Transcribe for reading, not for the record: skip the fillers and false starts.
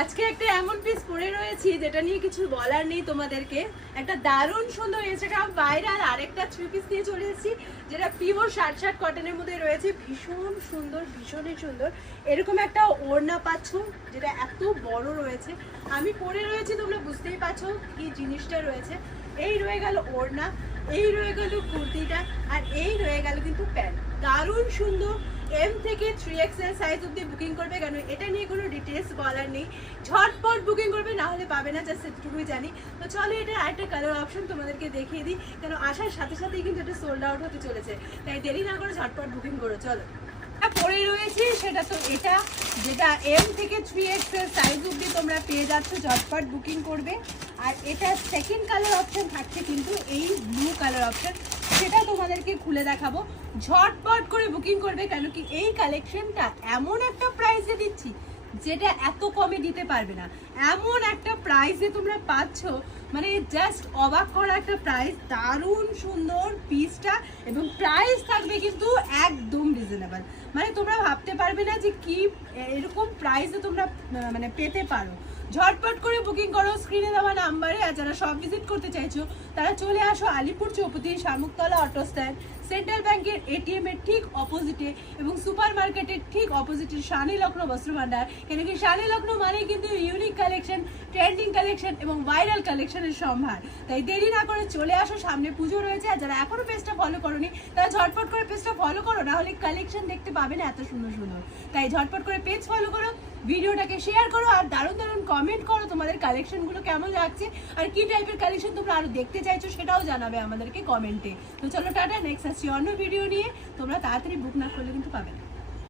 আজকে একটা এমন পিস পরে রয়েছি যেটা নিয়ে কিছু বলার নেই তোমাদেরকে। একটা দারুণ সুন্দর ইনস্টাগ্রাম ভাইরাল আরেকটা থ্রি পিস নিয়ে চলে এসেছি, যেটা পিওর শার্ট কটনের মধ্যে রয়েছে। ভীষণ সুন্দর, ভীষণই সুন্দর। এরকম একটা ওড়না পাচ্ছ যেটা এত বড় রয়েছে। আমি পরে রয়েছি, তোমরা বুঝতেই পারছো কি জিনিসটা রয়েছে। এই রয়ে গেল ওড়না, এই রয়ে গেল কুর্তিটা, আর এই রয়ে গেল কিন্তু প্যান্ট। দারুণ সুন্দর। এম থেকে 3XL সাইজ অব্দি বুকিং করবে, কেন এটা নিয়ে কোনো ডিটেলস বলার নেই। ঝটপট বুকিং করবে, না হলে পাবে না, জাস্ট এতটুকুই জানি। তো চলো এটার আরেকটা কালার অপশন তোমাদেরকে দেখিয়ে দিই, কেন আসার সাথে সাথেই কিন্তু এটা সোল্ড আউট হতে চলেছে। তাই দেরি না করে ঝটপট বুকিং করো। চলো পরে রয়েছে সেটা তো এটা, যেটা এম থেকে 3XL সাইজ অব্দি তোমরা পেয়ে যাচ্ছ, ঝটপট বুকিং করবে। আর এটা সেকেন্ড কালার অপশন থাকছে কিন্তু এই ব্লু কালার অপশন, সেটা তোমাদেরকে খুলে দেখাবো। ঝটপট করে বুকিং করবে, কেন কি এই কালেকশনটা এমন একটা প্রাইসে দিচ্ছি যেটা এত কমে দিতে পারবে না। এমন একটা প্রাইসে তোমরা পাচ্ছ, মানে জাস্ট অবাক করা একটা প্রাইস। দারুণ সুন্দর পিসটা, এবং প্রাইস থাকবে কিন্তু একদম রিজনেবল। মানে তোমরা ভাবতে পারবে না যে কি এরকম প্রাইসে তোমরা মানে পেতে পারো। ঝটপট করে বুকিং করো স্ক্রিনে দেওয়া নাম্বারে। আর যারা সব ভিজিট করতে চাইছো তারা চলে আসো Alipur Chaupati, Shamuktala auto stand, central ব্যাংকের এটিএম এর ঠিক অপোজিটে, এবং সুপার মার্কেটের ঠিক অপোজিটে শানি লখনৌ বস্ত্র ভান্ডার। কেন কি শানি লখনৌ মানে কিন্তু ইউনিক কালেকশন, ট্রেন্ডিং কালেকশন এবং ভাইরাল কালেকশনের সম্ভার। তাই দেরি না করে চলে আসো, সামনে পুজো রয়েছে। আর যারা এখনো পেজটা ফলো করোনি তারা ঝটপট করে পেজটা ফলো করো, না হলে কালেকশন দেখতে পাবে না এত সুন্দর সুন্দর। তাই ঝটপট করে পেজ ফলো করো, ভিডিওটাকে শেয়ার করো, আর দারুণ দারুণ কমেন্ট করো তোমাদের কালেকশনগুলো কেমন লাগছে, আর কি টাইপের কালেকশন তোমরা আরো দেখতে চাইছো সেটাও জানাবে আমাদেরকে কমেন্টে। তো চলো টাটা, নেক্সট আসছি অন্য ভিডিও নিয়ে। তোমরা তাড়াতাড়ি বুক না করলে কিন্তু পাবে না।